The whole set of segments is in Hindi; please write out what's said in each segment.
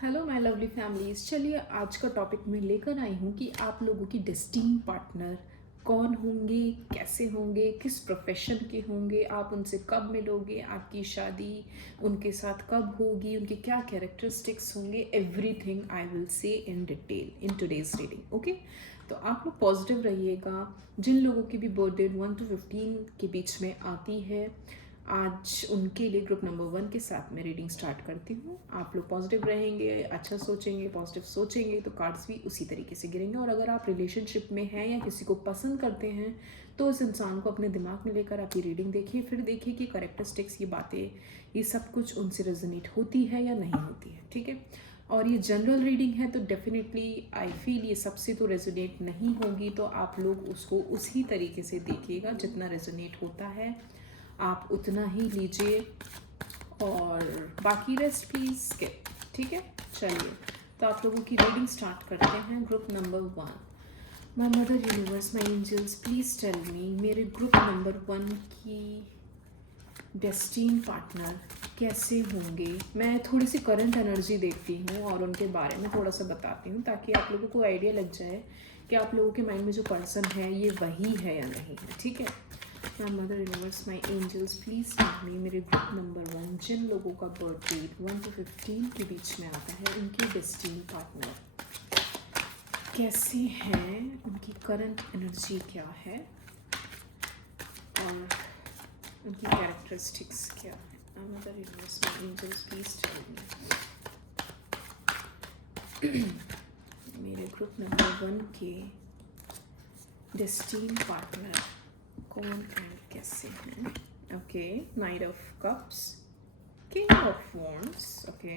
Hello my lovely families. चलिए आज का टॉपिक मैं लेकर आई हूँ कि आप लोगों की डेस्टिनी पार्टनर कौन होंगे, कैसे होंगे, किस प्रोफेशन के होंगे, आप उनसे कब मिलोगे, आपकी शादी उनके साथ कब होगी, उनके क्या कैरेक्टरिस्टिक्स होंगे, everything I will say in detail in today's reading. Okay, तो आप लोग पॉजिटिव रहिएगा। जिन लोगों की भी बर्थडे 1 to 15 के बीच में आती है, आज उनके लिए ग्रुप नंबर 1 के साथ मैं रीडिंग स्टार्ट करती हूँ। आप लोग पॉजिटिव रहेंगे, अच्छा सोचेंगे, पॉजिटिव सोचेंगे तो कार्ड्स भी उसी तरीके से गिरेंगे। और अगर आप रिलेशनशिप में हैं या किसी को पसंद करते हैं तो उस इंसान को अपने दिमाग में लेकर आप ये रीडिंग देखिए, फिर देखिए कि करेक्टरिस्टिक्स, ये बातें, ये सब कुछ उनसे रेजोनेट होती है या नहीं होती है। ठीक है, और ये जनरल रीडिंग है तो डेफिनेटली आई फील ये सबसे तो रेजोनेट नहीं होगी, तो आप लोग उसको उसी तरीके से देखिएगा जितना रेजोनेट होता है आप उतना ही लीजिए, और बाकी रेस्ट प्लीज स्किप। ठीक है, चलिए तो आप लोगों की रीडिंग स्टार्ट करते हैं। Group number 1, my mother universe, my angels, please tell me मेरे ग्रुप नंबर 1 की डेस्टीन पार्टनर कैसे होंगे। मैं थोड़ी सी करंट एनर्जी देखती हूँ और उनके बारे में थोड़ा सा बताती हूँ ताकि आप लोगों को आइडिया लग जाए कि आप लोगों के माइंड में जो पर्सन है ये वही है या नहीं है। ठीक है, my mother universe, my angels, please tell me मेरे ग्रुप नंबर 1 जिन लोगों का बर्थ डेट 1 to 15 के बीच में आता है, उनकी डेस्टीनी पार्टनर कैसे हैं, उनकी करंट एनर्जी क्या है और उनकी कैरेक्टरिस्टिक्स क्या है। Mother universe, my angels, please tell me मेरे ग्रुप नंबर 1 के डेस्टीन पार्टनर कौन एंड कैसे हैं। Okay, night of cups, king of wands. Okay,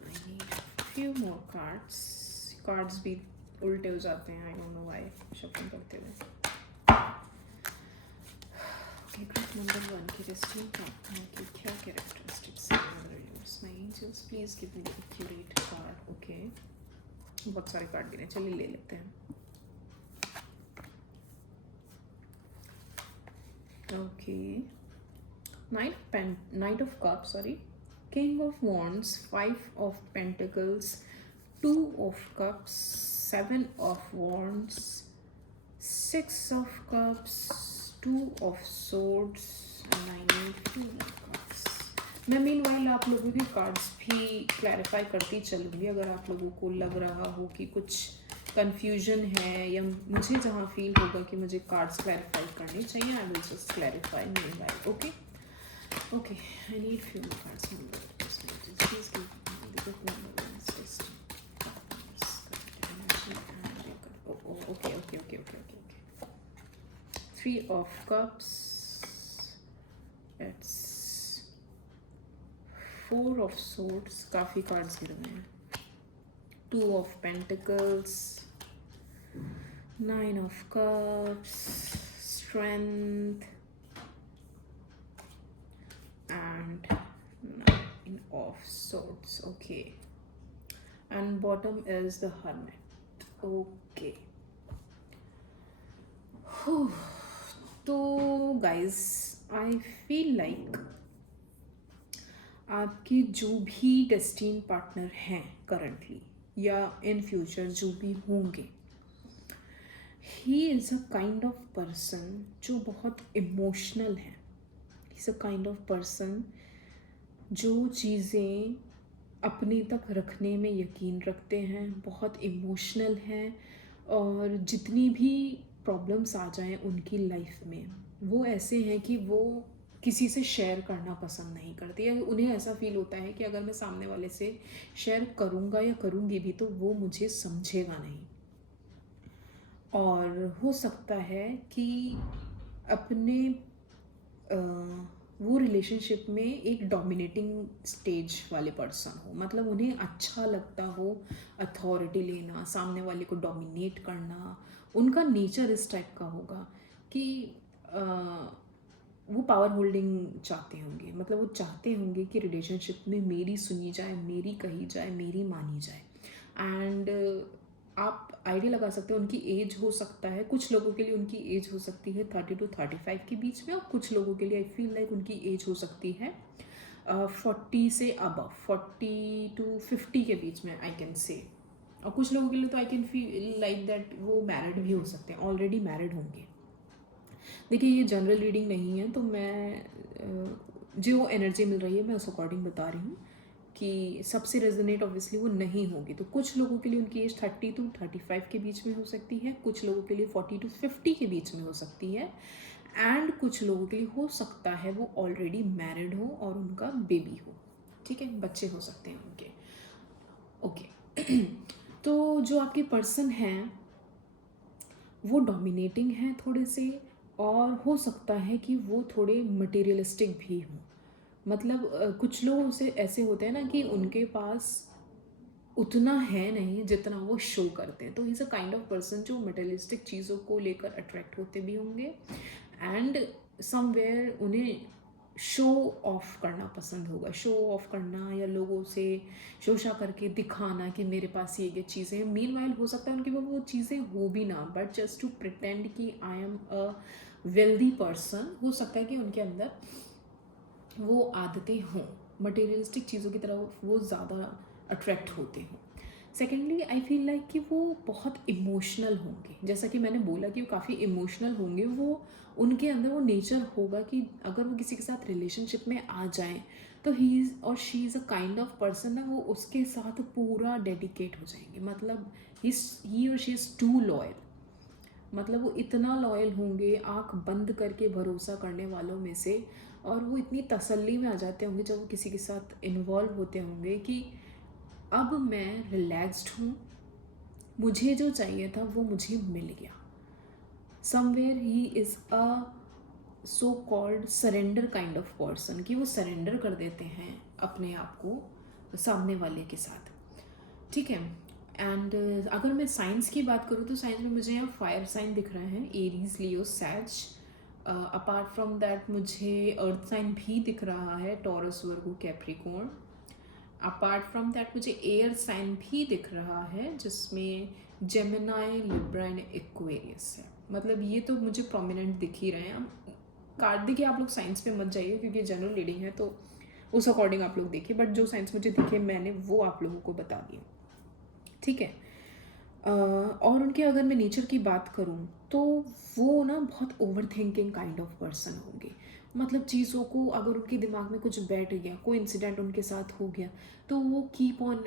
I need few more cards. Cards भी उल्टे हो जाते हैं, I don't know why shuffle करते हुए। ओके, ग्रुप नंबर 1 की डेस्टिनी पार्टनर की क्या कैरेक्टरिस्टिक्स हैं। Mother universe, my angels, please give me the accurate card. Okay, बहुत सारे कार्ड गिने, चलिए ले लेते हैं। Okay, Knight of Cups, sorry, King of Wands, 5 of Pentacles, 2 of Cups, 7 of Wands, 6 of Cups, 2 of Swords, and I need 2 more cards. मैं मीनवाइल आप लोगों के कार्ड्स भी क्लैरिफाई करती चलूँगी अगर आप लोगों को लग रहा हो कि कुछ कन्फ्यूजन है या मुझे जहाँ फील होगा कि मुझे कार्ड्स क्लैरिफाई करने चाहिए, I will just clarify meanwhile. Okay okay, I need few more cards. Please give me the group number 1 test. Okay okay okay okay okay, 3 of cups, it's 4 of swords, काफ़ी कार्ड्स गिर रहे हैं, 2 of pentacles, 9 of cups, strength, and 9 of swords. Okay, and bottom is the hermit. Okay, तो guys, I feel like आपके जो भी डेस्टिन पार्टनर हैं करंटली या इन फ्यूचर जो भी होंगे, he is a kind of person जो बहुत इमोशनल है। He is a kind of person जो चीज़ें अपने तक रखने में यकीन रखते हैं, बहुत इमोशनल हैं, और जितनी भी प्रॉब्लम्स आ जाएं उनकी लाइफ में, वो ऐसे हैं कि वो किसी से शेयर करना पसंद नहीं करते, या उन्हें ऐसा फील होता है कि अगर मैं सामने वाले से शेयर करूँगा या करूँगी भी तो वो मुझे समझेगा नहीं। और हो सकता है कि अपने वो रिलेशनशिप में एक डोमिनेटिंग स्टेज वाले पर्सन हो, मतलब उन्हें अच्छा लगता हो अथॉरिटी लेना, सामने वाले को डोमिनेट करना। उनका नेचर इस टाइप का होगा कि वो पावर होल्डिंग चाहते होंगे, मतलब वो चाहते होंगे कि रिलेशनशिप में मेरी सुनी जाए, मेरी कही जाए, मेरी मानी जाए। एंड आप आइडिया लगा सकते हो उनकी एज हो सकता है, कुछ लोगों के लिए उनकी एज हो सकती है 30 to 35 के बीच में, और कुछ लोगों के लिए आई फील लाइक उनकी एज हो सकती है 40 से अबव, 40 to 50 के बीच में आई कैन से। और कुछ लोगों के लिए तो I can feel like that वो मैरिड भी हो सकते हैं, ऑलरेडी मैरिड होंगे। देखिए ये जनरल रीडिंग नहीं है, तो मैं जो एनर्जी मिल रही है मैं उस अकॉर्डिंग बता रही हूँ कि सबसे रेजोनेट ऑब्वियसली वो नहीं होगी। तो कुछ लोगों के लिए उनकी एज 30 to 35 के बीच में हो सकती है, कुछ लोगों के लिए 40 to 50 के बीच में हो सकती है, एंड कुछ लोगों के लिए हो सकता है वो ऑलरेडी मैरिड हो और उनका बेबी हो। ठीक है, बच्चे हो सकते हैं उनके। ओके तो जो आपके पर्सन हैं वो डोमिनेटिंग हैं थोड़े से, और हो सकता है कि वो थोड़े मटेरियलिस्टिक भी हों। मतलब कुछ लोग उसे ऐसे होते हैं ना कि उनके पास उतना है नहीं जितना वो शो करते हैं, तो he is a kind of person जो मटेरियलिस्टिक चीज़ों को लेकर अट्रैक्ट होते भी होंगे, एंड समवेयर उन्हें शो ऑफ करना पसंद होगा। शो ऑफ करना या लोगों से शोशा करके दिखाना कि मेरे पास ये चीज़ें हैं। मीनवाइल हो सकता है उनकी वो चीज़ें हो भी ना, बट जस्ट टू प्रिटेंड कि I am a wealthy person. हो सकता है कि उनके अंदर वो आदतें हों, मटेरियलिस्टिक चीज़ों की तरफ वो ज़्यादा अट्रैक्ट होते हों। सेकेंडली आई फील लाइक कि वो बहुत इमोशनल होंगे, जैसा कि मैंने बोला कि वो काफ़ी इमोशनल होंगे। वो उनके अंदर वो नेचर होगा कि अगर वो किसी के साथ रिलेशनशिप में आ जाएं तो ही इज़ और she is a kind of person ना, वो उसके साथ पूरा डेडिकेट हो जाएंगे। मतलब ही और शी इज़ टू लॉयल। मतलब वो इतना लॉयल होंगे, आंख बंद करके भरोसा करने वालों में से, और वो इतनी तसल्ली में आ जाते होंगे जब वो किसी के साथ इन्वॉल्व होते होंगे कि अब मैं रिलैक्स्ड हूँ, मुझे जो चाहिए था वो मुझे मिल गया। Somewhere he is a so called surrender kind of person, कि वो सरेंडर कर देते हैं अपने आप को सामने वाले के साथ। ठीक है, एंड अगर मैं साइंस की बात करूँ तो साइंस में मुझे यहाँ फायर साइन दिख रहा है, एरीज, लियो, सैज। अपार्ट फ्रॉम दैट मुझे अर्थ साइन भी दिख रहा है, Taurus, Virgo, Capricorn. Apart from that मुझे एयर साइन भी दिख रहा है जिसमें जेमिनाई, लिब्रा एंड एक्वेरियस है। मतलब ये तो मुझे प्रोमिनेंट दिख ही रहे हैं। अब कार्ड देखिए, आप लोग साइंस पे मत जाइए क्योंकि जनरल रीडिंग है, तो उस अकॉर्डिंग आप लोग देखिए, बट जो साइंस मुझे दिखे मैंने वो आप लोगों को बता दिया। ठीक है, और उनके अगर मैं नेचर की बात करूँ तो वो ना बहुत over thinking kind of person होंगे। मतलब चीज़ों को अगर उनके दिमाग में कुछ बैठ गया, कोई इंसिडेंट उनके साथ हो गया, तो वो keep on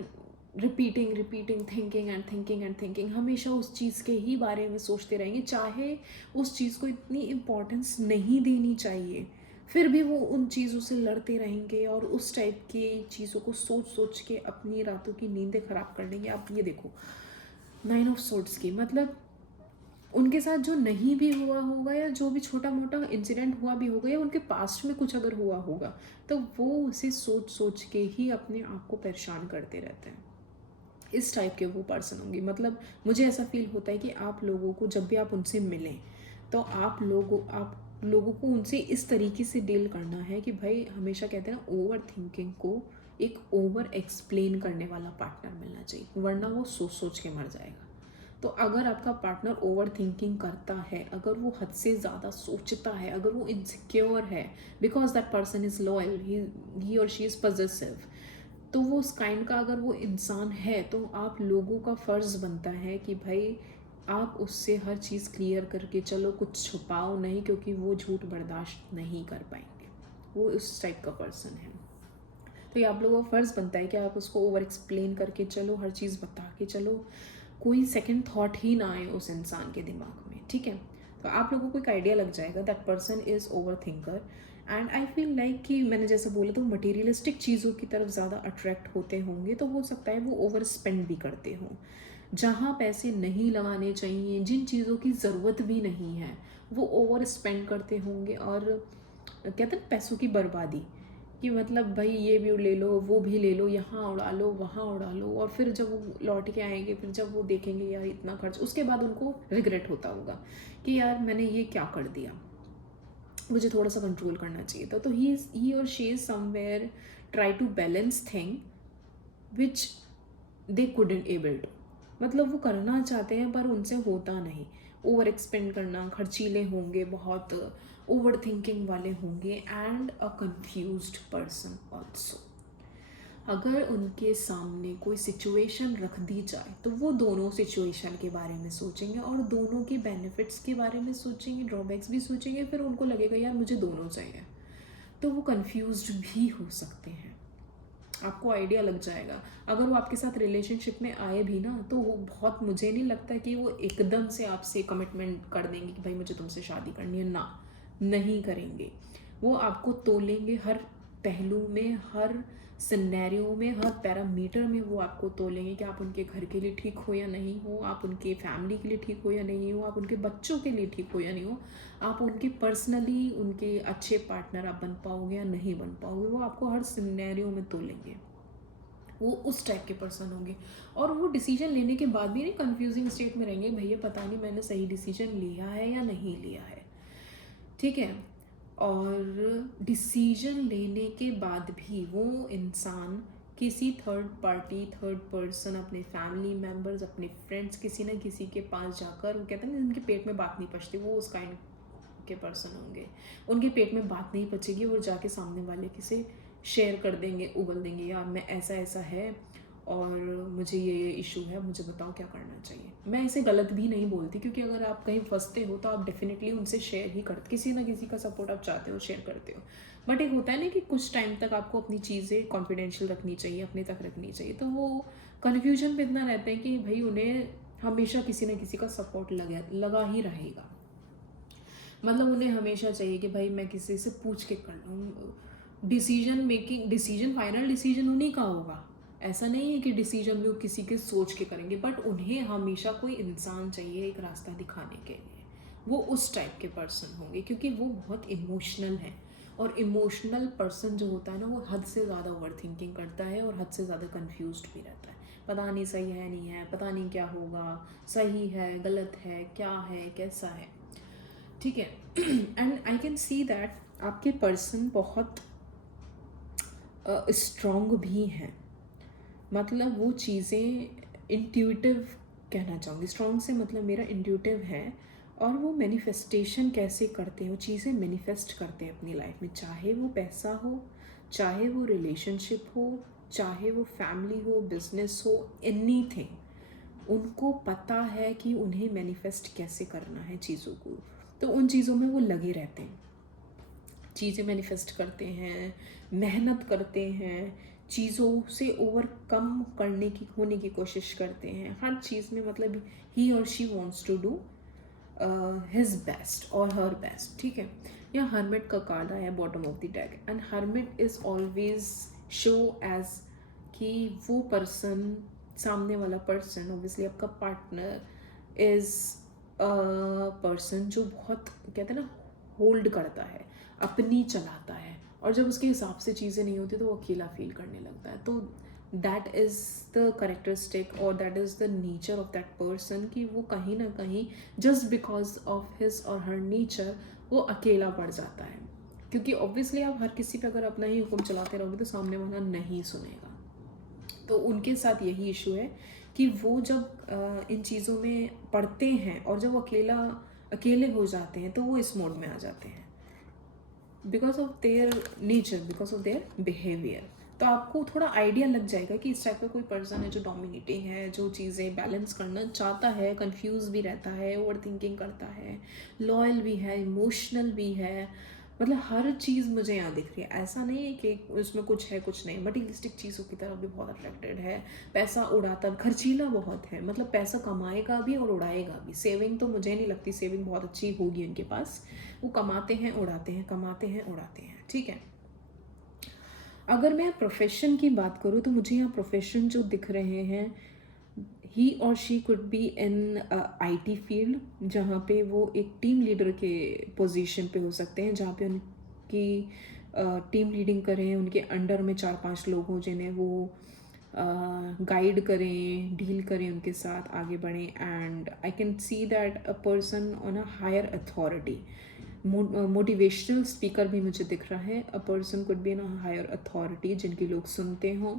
repeating repeating, thinking and thinking and thinking, हमेशा उस चीज़ के ही बारे में सोचते रहेंगे, चाहे उस चीज़ को इतनी इम्पोर्टेंस नहीं देनी चाहिए, फिर भी वो उन चीज़ों से लड़ते रहेंगे और उस टाइप की चीज़ों को सोच सोच के अपनी रातों की नींदें ख़राब कर लेंगे। आप ये देखो 9 ऑफ सोर्ड्स की, मतलब उनके साथ जो नहीं भी हुआ होगा या जो भी छोटा मोटा इंसिडेंट हुआ भी होगा या उनके पास्ट में कुछ अगर हुआ होगा, तो वो उसे सोच सोच के ही अपने आप को परेशान करते रहते हैं। इस टाइप के वो पर्सन होंगे। मतलब मुझे ऐसा फील होता है कि आप लोगों को जब भी आप उनसे मिलें तो आप लोगों को उनसे इस तरीके से डील करना है कि भाई, हमेशा कहते हैं ना, ओवर थिंकिंग को एक ओवर एक्सप्लेन करने वाला पार्टनर मिलना चाहिए, वरना वो सोच सोच के मर जाएगा। तो अगर आपका पार्टनर ओवर थिंकिंग करता है, अगर वो हद से ज़्यादा सोचता है, अगर वो इनसिक्योर है, because that person is loyal, he और शी इज़ पॉजिटिव, तो वो उस काइंड का अगर वो इंसान है, तो आप लोगों का फ़र्ज़ बनता है कि भाई आप उससे हर चीज़ क्लियर करके चलो, कुछ छुपाओ नहीं, क्योंकि वो झूठ बर्दाश्त नहीं कर पाएंगे। वो उस टाइप का पर्सन है। तो ये आप लोगों का फ़र्ज़ बनता है कि आप उसको ओवर एक्सप्लेन करके चलो, हर चीज़ बता के चलो, कोई सेकंड थॉट ही ना आए उस इंसान के दिमाग में। ठीक है, तो आप लोगों को एक आइडिया लग जाएगा that person is over thinker. And I feel like कि मैंने जैसे बोला, तो मटेरियलिस्टिक चीज़ों की तरफ ज़्यादा अट्रैक्ट होते होंगे, तो हो सकता है वो ओवर स्पेंड भी करते हों। जहाँ पैसे नहीं लगाने चाहिए, जिन चीज़ों की ज़रूरत भी नहीं है, वो ओवर स्पेंड करते होंगे। और कहते हैं पैसों की बर्बादी, कि मतलब भाई ये भी ले लो, वो भी ले लो, यहाँ उड़ा लो, वहाँ उड़ा लो, और फिर जब वो लौट के आएंगे, फिर जब वो देखेंगे यार इतना खर्च, उसके बाद उनको रिग्रेट होता होगा कि यार मैंने ये क्या कर दिया, मुझे थोड़ा सा कंट्रोल करना चाहिए था। तो ही और she is somewhere try to balance thing which they couldn't able to. मतलब वो करना चाहते हैं पर उनसे होता नहीं। ओवर एक्सपेंड करना, खर्चीले होंगे बहुत, ओवर थिंकिंग वाले होंगे and a confused person also. अगर उनके सामने कोई सिचुएशन रख दी जाए तो वो दोनों सिचुएशन के बारे में सोचेंगे और दोनों के बेनिफिट्स के बारे में सोचेंगे, ड्रॉबैक्स भी सोचेंगे, फिर उनको लगेगा यार मुझे दोनों चाहिए, तो वो कंफ्यूज्ड भी हो सकते हैं। आपको आइडिया लग जाएगा। अगर वो आपके साथ रिलेशनशिप में आए भी ना, तो वो बहुत, मुझे नहीं लगता कि वो एकदम से आपसे कमिटमेंट कर देंगे कि भाई मुझे तुमसे शादी करनी है, ना, नहीं करेंगे। वो आपको तोलेंगे हर पहलू में, हर सिनेरियो में, हर पैरामीटर में वो आपको तोलेंगे कि आप उनके घर के लिए ठीक हो या नहीं हो, आप उनके फैमिली के लिए ठीक हो या नहीं हो, आप उनके बच्चों के लिए ठीक हो या नहीं हो, आप उनके पर्सनली उनके अच्छे पार्टनर आप बन पाओगे या नहीं बन पाओगे। वो आपको हर सिनेरियो में तोलेंगे। वो उस टाइप के पर्सन होंगे। और वो डिसीजन लेने के बाद भी नहीं कंफ्यूजिंग स्टेट में रहेंगे, भैया पता नहीं मैंने सही डिसीजन लिया है या नहीं लिया है, ठीक है। और डिसीजन लेने के बाद भी वो इंसान किसी थर्ड पार्टी, थर्ड पर्सन, अपने फैमिली मेम्बर्स, अपने फ्रेंड्स, किसी न किसी के पास जाकर, वो कहते हैं ना उनके पेट में बात नहीं पचती, वो उस काइंड के पर्सन होंगे। उनके पेट में बात नहीं पचेगी, वो जाके सामने वाले किसे शेयर कर देंगे, उगल देंगे, यार मैं ऐसा ऐसा है और मुझे ये इशू है, मुझे बताओ क्या करना चाहिए। मैं इसे गलत भी नहीं बोलती, क्योंकि अगर आप कहीं फंसते हो तो आप डेफिनेटली उनसे शेयर ही करते, किसी ना किसी का सपोर्ट आप चाहते हो, शेयर करते हो। बट एक होता है ना कि कुछ टाइम तक आपको अपनी चीज़ें कॉन्फिडेंशियल रखनी चाहिए, अपने तक रखनी चाहिए। तो वो कन्फ्यूजन में इतना रहते हैं कि भाई उन्हें हमेशा किसी न किसी का सपोर्ट लगा ही रहेगा। मतलब उन्हें हमेशा चाहिए कि भाई मैं किसी से पूछ के कर लूँ। डिसीजन फाइनल डिसीजन उन्हीं का होगा। ऐसा नहीं है कि डिसीजन भी वो किसी के सोच के करेंगे, बट उन्हें हमेशा कोई इंसान चाहिए एक रास्ता दिखाने के लिए। वो उस टाइप के पर्सन होंगे, क्योंकि वो बहुत इमोशनल हैं। और इमोशनल पर्सन जो होता है ना, वो हद से ज़्यादा ओवर थिंकिंग करता है और हद से ज़्यादा कन्फ्यूज्ड भी रहता है। पता नहीं सही है नहीं है, पता नहीं क्या होगा, सही है गलत है, क्या है कैसा है, ठीक है। And I can see that आपके पर्सन बहुत स्ट्रॉन्ग भी हैं। मतलब वो चीज़ें इंट्यूटिव कहना चाहूँगी, स्ट्रॉन्ग से मतलब मेरा इंट्यूटिव है। और वो मैनिफेस्टेशन कैसे करते हैं, वो चीज़ें मैनिफेस्ट करते हैं अपनी लाइफ में, चाहे वो पैसा हो, चाहे वो रिलेशनशिप हो, चाहे वो फैमिली हो, बिजनेस हो, एनीथिंग। उनको पता है कि उन्हें मैनिफेस्ट कैसे करना है चीज़ों को, तो उन चीज़ों में वो लगे रहते हैं। चीज़ें मैनिफेस्ट करते हैं, मेहनत करते हैं, चीज़ों से ओवरकम करने की होने की कोशिश करते हैं हर चीज़ में। मतलब ही और she wants to do his best और हर बेस्ट, ठीक है। या हर्मिट का कार्ड आया bottom of the deck, and hermit is always show as कि वो पर्सन, सामने वाला पर्सन, ऑब्वियसली आपका पार्टनर, इज़ पर्सन जो बहुत कहते हैं ना होल्ड करता है, अपनी चलाता है, और जब उसके हिसाब से चीज़ें नहीं होती तो वो अकेला फील करने लगता है। तो दैट इज़ द करेक्टरिस्टिक और that is the nature of that person, कि वो कहीं ना कहीं जस्ट बिकॉज ऑफ हिज और हर नेचर वो अकेला पड़ जाता है। क्योंकि ऑब्वियसली आप हर किसी पे अगर अपना ही हुक्म चलाते रहोगे तो सामने वाला नहीं सुनेगा। तो उनके साथ यही इशू है कि वो जब इन चीज़ों में पढ़ते हैं और जब वो अकेले हो जाते हैं तो वो इस मोड में आ जाते हैं, because of their nature, because of their behaviour. तो आपको थोड़ा आइडिया लग जाएगा कि इस टाइप का कोई पर्सन है जो डोमिनेटिंग है, जो चीज़ें बैलेंस करना चाहता है, कंफ्यूज भी रहता है, ओवर थिंकिंग करता है, लॉयल भी है, इमोशनल भी है। मतलब हर चीज़ मुझे यहाँ दिख रही है। ऐसा नहीं है कि उसमें कुछ है कुछ नहीं, मटीरियलिस्टिक चीज़ों की तरफ भी बहुत अट्रैक्टेड है। पैसा उड़ाता, खर्चीला बहुत है, मतलब पैसा कमाएगा भी और उड़ाएगा भी। सेविंग तो मुझे नहीं लगती सेविंग बहुत अच्छी होगी उनके पास। वो कमाते हैं उड़ाते हैं, कमाते हैं उड़ाते हैं, ठीक है। अगर मैं प्रोफेशन की बात करूँ तो मुझे यहाँ प्रोफेशन जो दिख रहे हैं, ही और she could be in IT field, जहाँ पे वो एक टीम लीडर के पोजीशन पे हो सकते हैं, जहाँ पे उनकी टीम लीडिंग करें, उनके अंडर में 4-5 लोग हों जिन्हें वो गाइड करें, डील करें, उनके साथ आगे बढ़ें। And I can see that a person on a higher authority, motivational speaker भी मुझे दिख रहा है। A person could be in a higher authority, जिनकी लोग सुनते हों,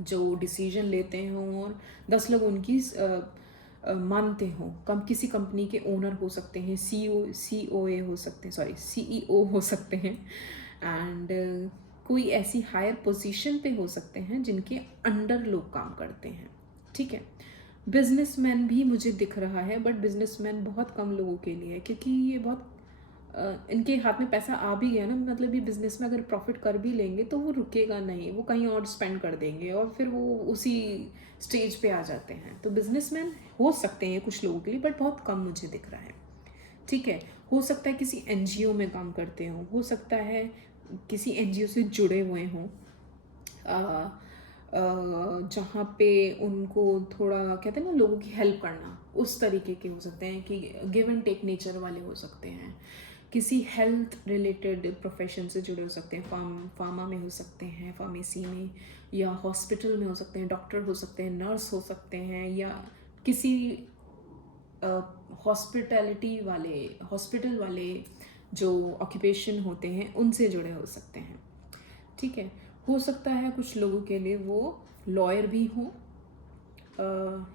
जो डिसीजन लेते हों और 10 लोग उनकी मानते हो, कम किसी कंपनी के ओनर हो सकते हैं, सीओए हो सकते हैं, सॉरी सीईओ हो सकते हैं, एंड कोई ऐसी हायर पोजीशन पे हो सकते हैं जिनके अंडर लोग काम करते हैं, ठीक है। बिजनेसमैन भी मुझे दिख रहा है, बट बिजनेसमैन बहुत कम लोगों के लिए है, क्योंकि ये बहुत इनके हाथ में पैसा आ भी गया ना, मतलब ये बिजनेस में अगर प्रॉफिट कर भी लेंगे तो वो रुकेगा नहीं, वो कहीं और स्पेंड कर देंगे और फिर वो उसी स्टेज पे आ जाते हैं। तो बिजनेसमैन हो सकते हैं कुछ लोगों के लिए, बट बहुत कम मुझे दिख रहा है, ठीक है। हो सकता है किसी एनजीओ में काम करते हो सकता है किसी एनजीओ से जुड़े हुए हों, जहाँ पे उनको थोड़ा कहते हैं ना लोगों की हेल्प करना, उस तरीके के हो सकते हैं कि गिव एंड टेक नेचर वाले हो सकते हैं। किसी हेल्थ रिलेटेड प्रोफेशन से जुड़े हो सकते हैं, फार्मा में हो सकते हैं, फार्मेसी में, या हॉस्पिटल में हो सकते हैं, डॉक्टर हो सकते हैं, नर्स हो सकते हैं, या किसी हॉस्पिटल वाले जो ऑक्यूपेशन होते हैं उनसे जुड़े हो सकते हैं, ठीक है। हो सकता है कुछ लोगों के लिए वो लॉयर भी हों,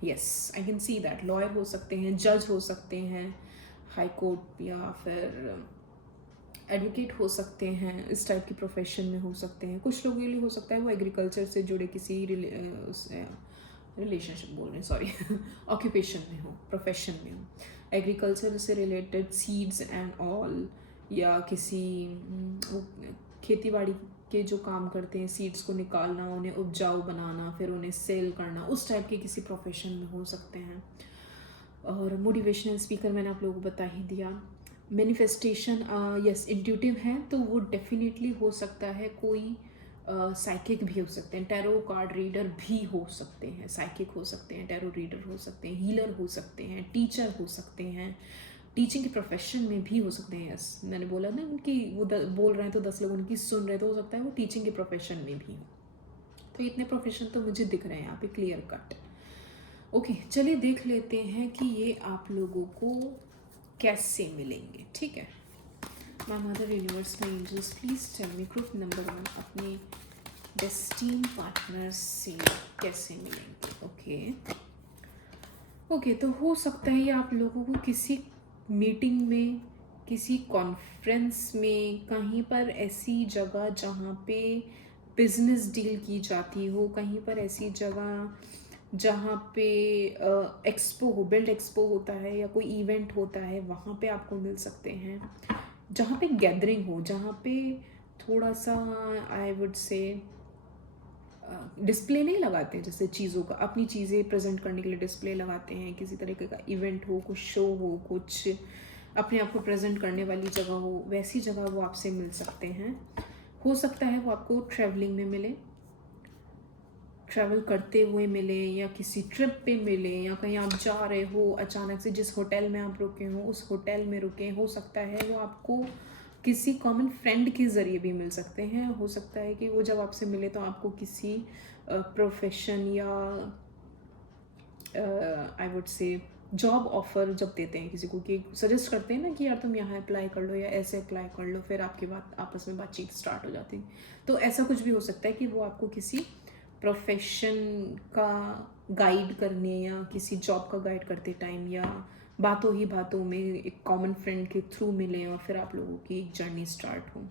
yes I can see that, lawyer हो सकते हैं, जज हो सकते हैं हाई कोर्ट, या फिर एडवोकेट हो सकते हैं, इस टाइप की प्रोफेशन में हो सकते हैं। कुछ लोगों के लिए हो सकता है वो एग्रीकल्चर से जुड़े किसी रिलेशनशिप बोल रहे हैं, सॉरी ऑक्यूपेशन में हो, प्रोफेशन में हो, एग्रीकल्चर से रिलेटेड सीड्स एंड ऑल, या किसी खेती बाड़ी के जो काम करते हैं, सीड्स को निकालना, उन्हें उपजाऊ बनाना, फिर उन्हें सेल करना, उस टाइप के किसी प्रोफेशन में हो सकते हैं। और मोटिवेशनल स्पीकर मैंने आप लोगों को बता ही दिया। मैनिफेस्टेशन यस इंट्यूटिव है तो वो डेफिनेटली हो सकता है, कोई साइकिक भी हो सकते हैं, टैरो कार्ड रीडर भी हो सकते हैं, साइकिक हो सकते हैं, टैरो रीडर हो सकते हैं, हीलर हो सकते हैं, टीचर हो सकते हैं, टीचिंग के प्रोफेशन में भी हो सकते हैं। यस मैंने बोला ना उनकी वो बोल रहे हैं तो 10 लोग उनकी सुन रहे हैं, तो हो सकता है वो टीचिंग के प्रोफेशन में भी हो। तो इतने प्रोफेशन तो मुझे दिख रहे हैं यहाँ पे क्लियर कट। ओके चलिए देख लेते हैं कि ये आप लोगों को कैसे मिलेंगे, ठीक है। My mother universe, my angels, please tell me group number 1 अपने डेस्टीन पार्टनर्स से कैसे मिलेंगे। ओके तो हो सकता है ये आप लोगों को किसी मीटिंग में, किसी कॉन्फ्रेंस में, कहीं पर ऐसी जगह जहाँ पे बिजनेस डील की जाती हो, कहीं पर ऐसी जगह जहाँ पे एक्सपो हो, बिल्ड एक्सपो होता है या कोई इवेंट होता है, वहाँ पे आपको मिल सकते हैं। जहाँ पे गैदरिंग हो, जहाँ पे थोड़ा सा आई वुड से डिस्प्ले नहीं लगाते, जैसे चीज़ों का, अपनी चीज़ें प्रेजेंट करने के लिए डिस्प्ले लगाते हैं, किसी तरीके का इवेंट हो, कुछ शो हो, कुछ अपने आप को प्रेजेंट करने वाली जगह हो, वैसी जगह वो आपसे मिल सकते हैं। हो सकता है वो आपको ट्रैवलिंग में मिले, ट्रैवल करते हुए मिले, या किसी ट्रिप पे मिले, या कहीं आप जा रहे हो अचानक से, जिस होटल में आप रुके हो उस होटल में रुके। हो सकता है वो आपको किसी कॉमन फ्रेंड के ज़रिए भी मिल सकते हैं। हो सकता है कि वो जब आपसे मिले तो आपको किसी प्रोफेशन या I would say job offer जब देते हैं किसी को, कि सजेस्ट करते हैं ना कि यार तुम यहाँ अप्लाई कर लो या ऐसे अप्लाई कर लो, फिर आपकी बात आपस में बातचीत स्टार्ट हो जाती है। तो ऐसा कुछ भी हो सकता है कि वो आपको किसी प्रोफेशन का गाइड करने, या किसी जॉब का गाइड करते टाइम, या बातों ही बातों में एक कॉमन फ्रेंड के थ्रू मिले और फिर आप लोगों की एक जर्नी स्टार्ट हो।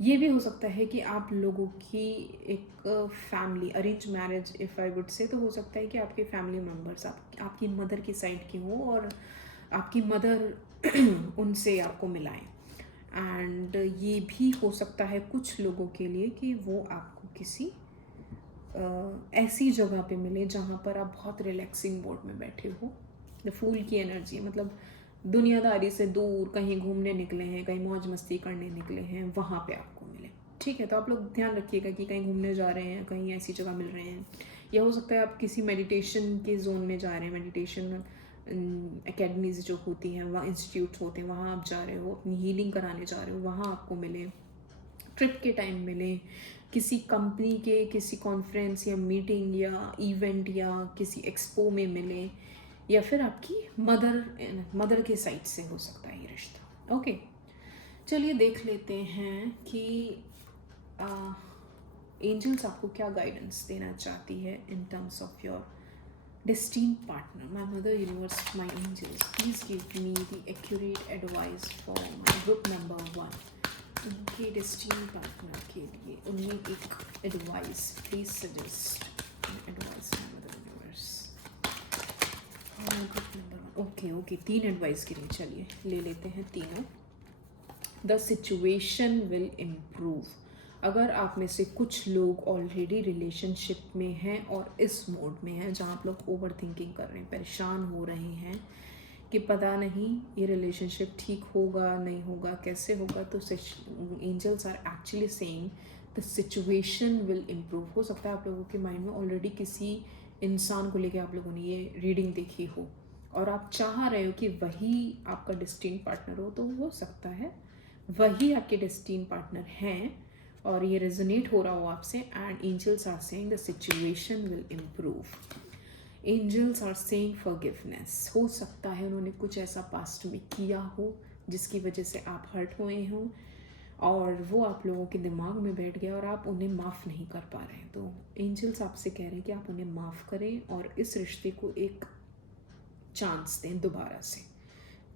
ये भी हो सकता है कि आप लोगों की एक family arrange marriage if I would say, तो हो सकता है कि आपके फैमिली मेम्बर्स आपकी मदर की साइड की हो और आपकी मदर उनसे आपको मिलाएं। एंड ये भी हो सकता है कुछ लोगों के लिए कि वो आपको किसी ऐसी जगह पे मिले जहाँ पर आप बहुत रिलैक्सिंग मोड में बैठे हो, द फूल की एनर्जी, मतलब दुनियादारी से दूर कहीं घूमने निकले हैं, कहीं मौज मस्ती करने निकले हैं, वहाँ पे आपको मिले, ठीक है। तो आप लोग ध्यान रखिएगा कि कहीं घूमने जा रहे हैं, कहीं ऐसी जगह मिल रहे हैं, या हो सकता है आप किसी मेडिटेशन के जोन में जा रहे हैं, मेडिटेशन एकेडमीज जो होती हैं, वहाँ इंस्टीट्यूट होते हैं, वहाँ आप जा रहे हो, अपनी हीलिंग कराने जा रहे हो, वहाँ आपको मिले, ट्रिप के टाइम मिले, किसी कंपनी के किसी कॉन्फ्रेंस या मीटिंग या इवेंट या किसी एक्सपो में मिले, या फिर आपकी मदर के साइड से हो सकता है ये रिश्ता। ओके चलिए देख लेते हैं कि एंजल्स आपको क्या गाइडेंस देना चाहती है in terms of your Destined partner, my mother universe, my angels, please give me the accurate advice for my group number 1. उनके destined partner के लिए उन्हें एक advice, please suggest an advice, my mother universe. Group number 1, okay, 3 advice के लिए चलिए ले लेते हैं तीनों. The situation will improve. अगर आप में से कुछ लोग ऑलरेडी रिलेशनशिप में हैं और इस मोड में हैं जहाँ आप लोग ओवर थिंकिंग कर रहे हैं, परेशान हो रहे हैं कि पता नहीं ये रिलेशनशिप ठीक होगा नहीं होगा कैसे होगा, तो angels are actually saying the situation will improve. हो सकता है आप लोगों के माइंड में ऑलरेडी किसी इंसान को लेके आप लोगों ने ये रीडिंग देखी हो और आप चाह रहे हो कि वही आपका डेस्टिन पार्टनर हो, तो हो सकता है वही आपके डेस्टिन पार्टनर हैं और ये रेजोनेट हो रहा हो आपसे. And angels are saying the situation will improve. Angels are saying forgiveness. हो सकता है उन्होंने कुछ ऐसा पास्ट में किया हो जिसकी वजह से आप हर्ट हुए हों और वो आप लोगों के दिमाग में बैठ गया और आप उन्हें माफ़ नहीं कर पा रहे हैं. तो एंजल्स आपसे कह रहे हैं कि आप उन्हें माफ़ करें और इस रिश्ते को एक चांस दें दोबारा से.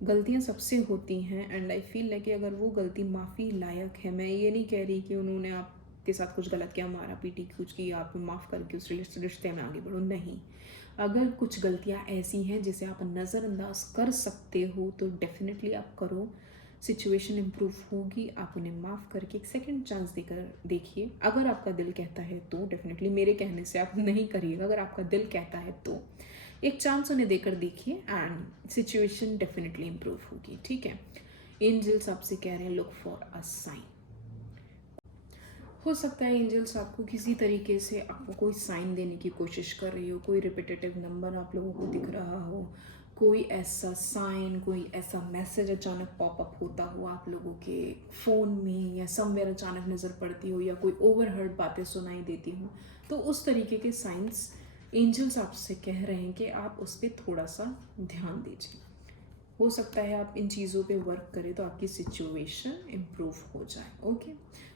गलतियां सबसे होती हैं एंड आई फील लाइक कि अगर वो गलती माफ़ी लायक है, मैं ये नहीं कह रही कि उन्होंने आपके साथ कुछ गलत किया, मारा पीटी कुछ की, आप माफ़ करके उस रिश्ते में आगे बढ़ो, नहीं. अगर कुछ गलतियां ऐसी हैं जिसे आप नज़रअंदाज कर सकते हो तो डेफिनेटली आप करो. सिचुएशन इम्प्रूव होगी. आप उन्हें माफ़ करके एक सेकंड चांस देकर देखिए. अगर आपका दिल कहता है तो डेफिनेटली, मेरे कहने से आप नहीं करिएगा, अगर आपका दिल कहता है तो एक चांस उन्हें देकर देखिए एंड सिचुएशन डेफिनेटली इम्प्रूव होगी. ठीक है. एंजल्स आपसे कह रहे हैं लुक फॉर अ साइन. हो सकता है एंजल्स आपको किसी तरीके से आपको कोई साइन देने की कोशिश कर रही हो, कोई रिपीटेटिव नंबर आप लोगों को दिख रहा हो, कोई ऐसा साइन, कोई ऐसा मैसेज अचानक पॉपअप होता हो आप लोगों के फ़ोन में या समवेयर अचानक नज़र पड़ती हो या कोई ओवरहर्ड बातें सुनाई देती हो. तो उस तरीके के साइंस एंजल्स आपसे कह रहे हैं कि आप उस पर थोड़ा सा ध्यान दीजिए. हो सकता है आप इन चीज़ों पे वर्क करें तो आपकी सिचुएशन इम्प्रूव हो जाए. Okay.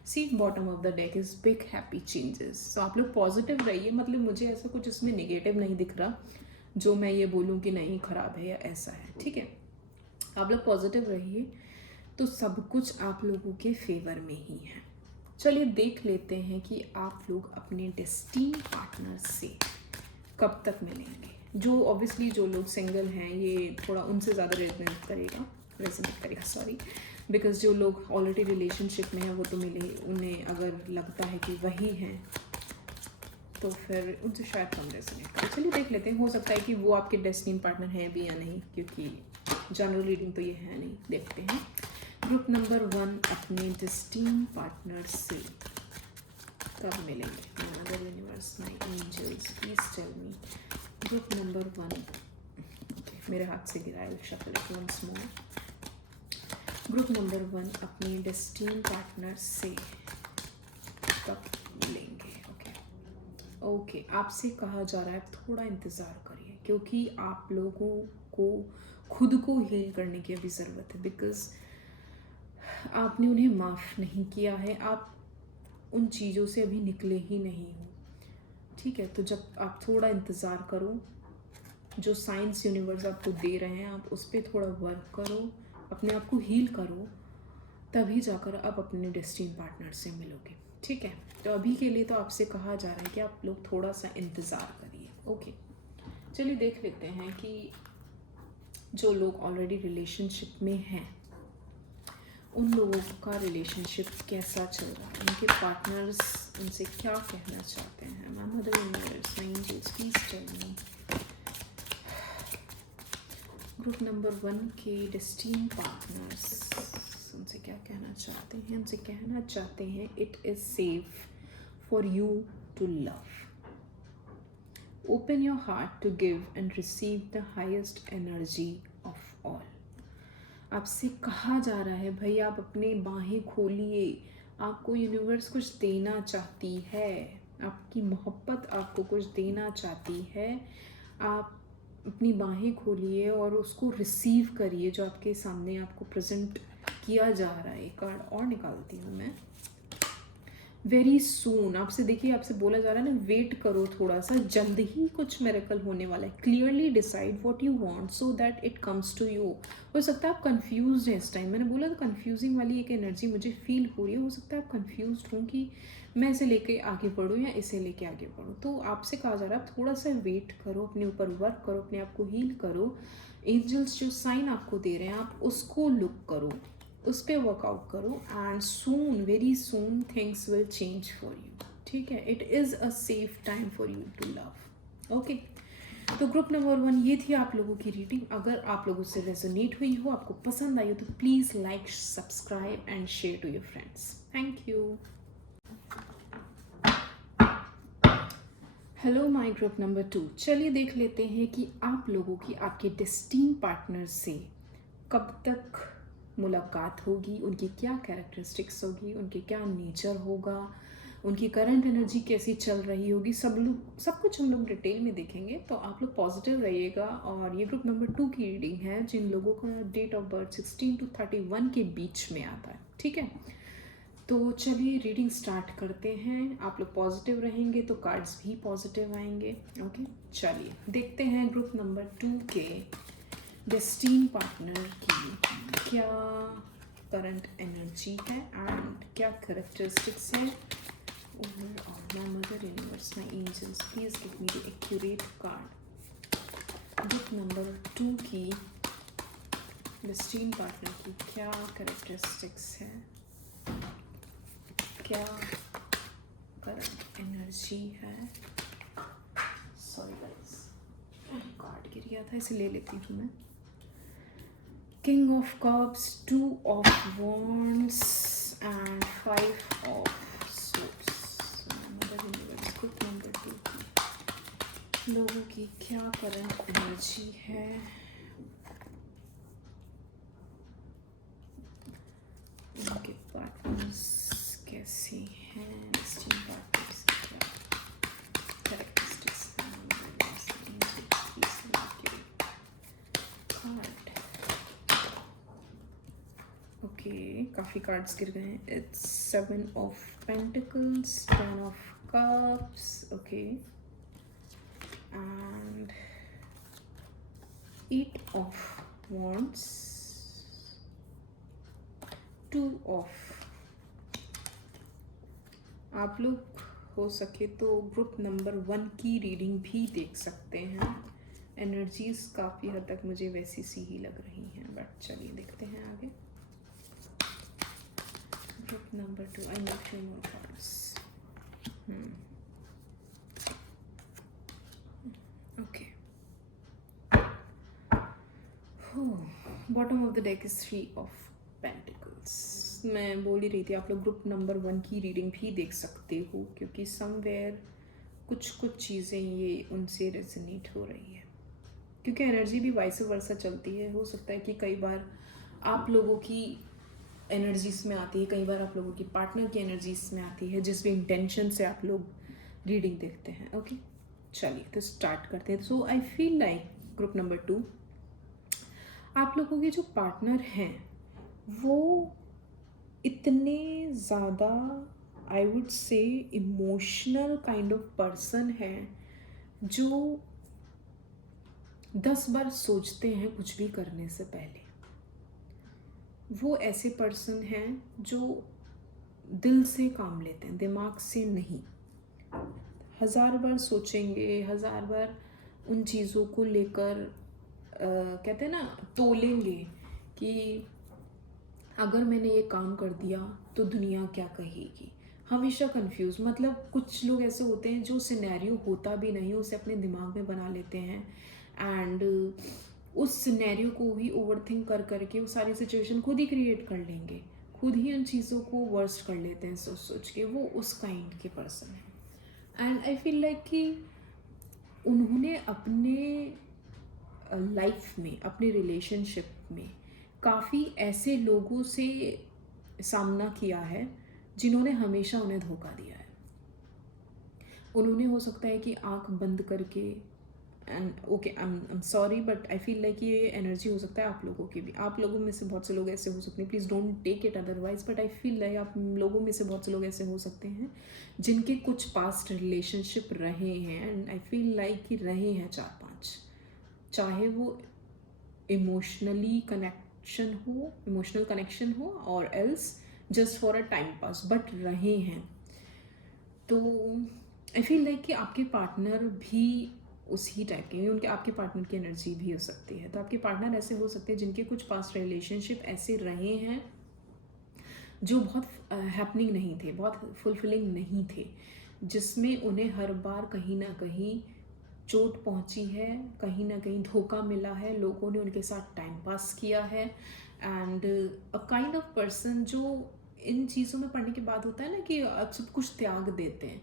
See bottom of the deck is big happy changes. तो आप लोग पॉजिटिव रहिए. मतलब मुझे ऐसा कुछ इसमें नेगेटिव नहीं दिख रहा जो मैं ये बोलूँ कि नहीं ख़राब है या ऐसा है. ठीक है. आप लोग पॉजिटिव रहिए तो सब कुछ आप लोगों के फेवर में ही है. चलिए देख लेते हैं कि आप लोग अपने डेस्टिनी पार्टनर से कब तक मिलेंगे. जो ऑब्वियसली जो लोग सिंगल हैं ये थोड़ा उनसे ज़्यादा रेजोनेट करेगा सॉरी, बिकॉज जो लोग ऑलरेडी रिलेशनशिप में हैं वो तो मिले, उन्हें अगर लगता है कि वही हैं तो फिर उनसे शायद कम रेजोनेट करे. चलिए देख लेते हैं. हो सकता है कि वो आपके डेस्टिनी पार्टनर हैं भी या नहीं, क्योंकि जनरल रीडिंग तो ये है नहीं. देखते हैं. ग्रुप नंबर 1 अपने डेस्टिनी पार्टनर से कब मिलेंगे. Other universe, my angels, please tell me. Group number 1. मेरे हाथ से गिरा. I shuffle it once more. Group number 1 अपने डेस्टिनी पार्टनर से कब मिलेंगे. ओके. आपसे कहा जा रहा है थोड़ा इंतज़ार करिए, क्योंकि आप लोगों को खुद को हील करने की अभी ज़रूरत है. बिकॉज आपने उन्हें माफ़ नहीं किया है. आप उन चीज़ों से अभी निकले ही नहीं हो. ठीक है. तो जब आप थोड़ा इंतज़ार करो, जो साइंस यूनिवर्स आपको दे रहे हैं आप उस पर थोड़ा वर्क करो, अपने आप को हील करो, तभी जाकर आप अपने डेस्टिनी पार्टनर से मिलोगे. ठीक है. तो अभी के लिए तो आपसे कहा जा रहा है कि आप लोग थोड़ा सा इंतज़ार करिए. ओके. चलिए देख लेते हैं कि जो लोग ऑलरेडी रिलेशनशिप में हैं उन लोगों का रिलेशनशिप कैसा चल रहा है, उनके पार्टनर्स उनसे क्या कहना चाहते हैं. My mother universe, my angels, please tell me. Group number 1 के डेस्टिनी पार्टनर्स उनसे क्या कहना चाहते हैं. उनसे कहना चाहते हैं it is safe for you to love. Open your heart to give and receive the highest energy of all. आपसे कहा जा रहा है भाई आप अपनी बाहें खोलिए. आपको यूनिवर्स कुछ देना चाहती है, आपकी मोहब्बत आपको कुछ देना चाहती है. आप अपनी बाहें खोलिए और उसको रिसीव करिए जो आपके सामने आपको प्रेजेंट किया जा रहा है. एक कार्ड और निकालती हूँ मैं. वेरी सून आपसे, देखिए आपसे बोला जा रहा है ना, वेट करो थोड़ा सा, जल्द ही कुछ मेरेकल होने वाला है। Clearly decide what you want so that it comes to you. हो सकता है आप कंफ्यूज हैं इस टाइम, मैंने बोला तो कंफ्यूजिंग वाली एक एनर्जी मुझे फील हो रही है। हो सकता है आप कंफ्यूज हों कि मैं इसे लेके आगे बढ़ूँ या इसे लेके आगे बढ़ूँ। तो आपसे कहा जा रहा है आप थोड़ा सा वेट करो, अपने ऊपर वर्क करो, अपने आप को हील करो। एंजल्स जो साइन आपको दे रहे हैं आप उसको लुक करो, उस पर वर्कआउट करो, and soon, very soon things will change for you. ठीक है, it is a safe time for you to love. Okay, तो ग्रुप नंबर 1 ये थी आप लोगों की रीडिंग। अगर आप लोगों से रेजोनेट हुई हो, आपको पसंद आई हो, तो please like, subscribe and share to your friends. Thank you. Hello my group number 2, चलिए देख लेते हैं कि आप लोगों की आपके डेस्टिनी पार्टनर से कब तक मुलाकात होगी, उनकी क्या कैरेक्टरिस्टिक्स होगी, उनके क्या नेचर होगा, उनकी करंट एनर्जी कैसी चल रही होगी, सब कुछ हम लोग डिटेल में देखेंगे। तो आप लोग पॉजिटिव रहिएगा। और ये ग्रुप नंबर 2 की रीडिंग है जिन लोगों का डेट ऑफ बर्थ 16 to 31 के बीच में आता है। ठीक है, तो चलिए रीडिंग स्टार्ट करते हैं। आप लोग पॉजिटिव रहेंगे तो कार्ड्स भी पॉजिटिव आएंगे। ओके, चलिए देखते हैं ग्रुप नंबर 2 के डेस्टिनी पार्टनर की क्या करंट एनर्जी है एंड क्या करेक्टरिस्टिक्स है। My mother universe, my angels, please give me the accurate card. Group number 2 की डेस्टिनी पार्टनर की क्या करेक्टरिस्टिक्स है, क्या करंट एनर्जी है। सॉरी गाइस, कार्ड गिर गया था, इसे ले लेती हूँ मैं। King of Cups, 2 of Wands and 5 of Swords. Mother Universe, group number 2 लोगों की क्या करंट एनर्जी है, उनके पार्टनर्स कैसे हैं, डेस्टिनी पार्टनर्स की क्या कैरेक्टरिस्टिक्स कार्ड। ओके, काफ़ी कार्ड्स गिर गए हैं। It's 7 of Pentacles, 10 of Cups, okay, and 8 of Wands, 2 of। आप लोग हो सके तो ग्रुप नंबर 1 की रीडिंग भी देख सकते हैं। एनर्जीज काफ़ी हद तक मुझे वैसी सी ही लग रही हैं, बट चलिए देखते हैं आगे। Group number 2, I need few more cards. Okay. Bottom of the deck is 3 of Pentacles. मैं बोल ही रही थी आप लोग ग्रुप नंबर 1 की रीडिंग भी देख सकते हो, क्योंकि समवेयर कुछ चीज़ें ये उनसे रेजोनेट हो रही है, क्योंकि एनर्जी भी वाइस वर्सा चलती है। हो सकता है कि कई बार आप लोगों की एनर्जीज में आती है, कई बार आप लोगों की पार्टनर की एनर्जीज में आती है, जिस भी इंटेंशन से आप लोग रीडिंग देखते हैं। ओके, चलिए तो स्टार्ट करते हैं। So I feel like group number 2 आप लोगों के जो पार्टनर हैं वो इतने ज़्यादा, I would say, emotional kind of person है जो 10 बार सोचते हैं कुछ भी करने से पहले। वो ऐसे पर्सन हैं जो दिल से काम लेते हैं, दिमाग से नहीं। 1000 बार सोचेंगे, 1000 बार उन चीज़ों को लेकर कहते हैं ना, तोलेंगे कि अगर मैंने ये काम कर दिया तो दुनिया क्या कहेगी। हमेशा कंफ्यूज, मतलब कुछ लोग ऐसे होते हैं जो सिनेरियो होता भी नहीं उसे अपने दिमाग में बना लेते हैं, एंड उस सिनेरियो को ही ओवरथिंक कर करके वो सारी सिचुएशन खुद ही क्रिएट कर लेंगे, खुद ही उन चीज़ों को वर्स्ट कर लेते हैं सोच सोच के। वो उस काइंड के पर्सन हैं, एंड आई फील लाइक कि उन्होंने अपने लाइफ में, अपने रिलेशनशिप में काफ़ी ऐसे लोगों से सामना किया है जिन्होंने हमेशा उन्हें धोखा दिया है। उन्होंने हो सकता है कि आंख बंद करके and okay, I am sorry but I feel like ये एनर्जी हो सकता है आप लोगों की भी। आप लोगों में से बहुत से लोग ऐसे हो सकते हैं, please don't take it otherwise, but I feel like आप लोगों में से बहुत से लोग ऐसे हो सकते हैं जिनके कुछ पास्ट रिलेशनशिप रहे हैं, एंड आई फील लाइक कि रहे हैं 4-5, चाहे वो इमोशनल कनेक्शन हो और else just for a time pass, but रहे हैं। तो आई फील लाइक कि आपके पार्टनर भी उसी टाइप के, उनके आपके पार्टनर की एनर्जी भी हो सकती है। तो आपके पार्टनर ऐसे हो सकते हैं जिनके कुछ पास्ट रिलेशनशिप ऐसे रहे हैं जो बहुत हैपनिंग नहीं थे, बहुत फुलफिलिंग नहीं थे, जिसमें उन्हें हर बार कहीं ना कहीं चोट पहुंची है, कहीं ना कहीं धोखा मिला है, लोगों ने उनके साथ टाइम पास किया है, and a kind of person जो इन चीज़ों में पढ़ने के बाद होता है ना कि अब सब कुछ त्याग देते हैं।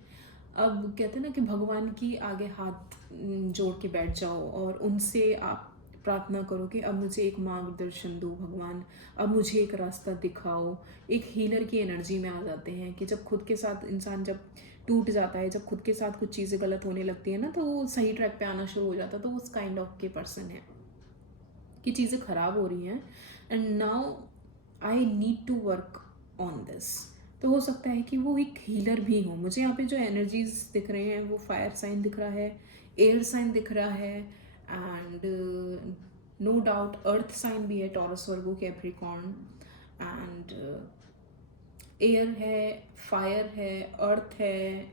अब कहते हैं ना कि भगवान की आगे हाथ जोड़ के बैठ जाओ और उनसे आप प्रार्थना करो कि अब मुझे एक मार्गदर्शन दो भगवान, अब मुझे एक रास्ता दिखाओ। एक हीलर की एनर्जी में आ जाते हैं कि जब खुद के साथ इंसान जब टूट जाता है, जब खुद के साथ कुछ चीज़ें गलत होने लगती है ना, तो वो सही ट्रैक पे आना शुरू हो जाता है। तो उस काइंड ऑफ के पर्सन है कि चीज़ें ख़राब हो रही हैं and now I need to work on this. तो हो सकता है कि वो एक हीलर भी हो। मुझे यहाँ पे जो एनर्जीज दिख रहे हैं वो फायर साइन दिख रहा है, एयर साइन दिख रहा है, and no doubt earth sign भी है, Taurus, Virgo, Capricorn, and air है, फायर है, अर्थ है,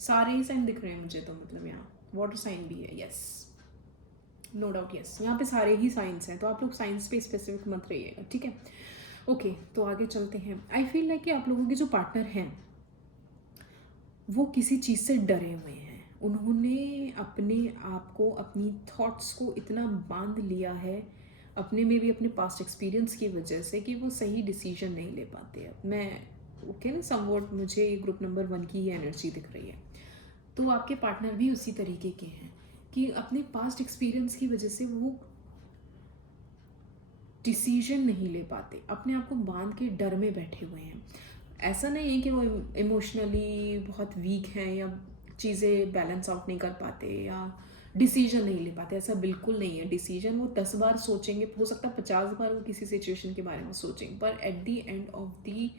सारे ही साइन दिख रहे हैं मुझे। तो मतलब यहाँ वाटर साइन भी है, यस, नो डाउट, यस, यहाँ पे सारे ही साइंस हैं। तो आप लोग साइंस पे स्पेसिफिक मत रहिएगा, ठीक है। ओके, तो आगे चलते हैं। आई फील लाइक कि आप लोगों के जो पार्टनर हैं वो किसी चीज़ से डरे हुए हैं। उन्होंने अपने आप को, अपनी थॉट्स को इतना बांध लिया है अपने में भी, अपने पास्ट एक्सपीरियंस की वजह से, कि वो सही डिसीजन नहीं ले पाते। अब मैं ओके ना, समवॉट मुझे ग्रुप नंबर 1 की ही एनर्जी दिख रही है। तो आपके पार्टनर भी उसी तरीके के हैं कि अपने पास्ट एक्सपीरियंस की वजह से वो डिसीजन नहीं ले पाते, अपने आप को बांध के डर में बैठे हुए हैं। ऐसा नहीं है कि वो इमोशनली बहुत वीक हैं या चीज़ें बैलेंस आउट नहीं कर पाते या डिसीजन नहीं ले पाते, ऐसा बिल्कुल नहीं है। डिसीजन वो 10 बार सोचेंगे, हो सकता है 50 बार वो किसी सिचुएशन के बारे में सोचेंगे, पर at the end of the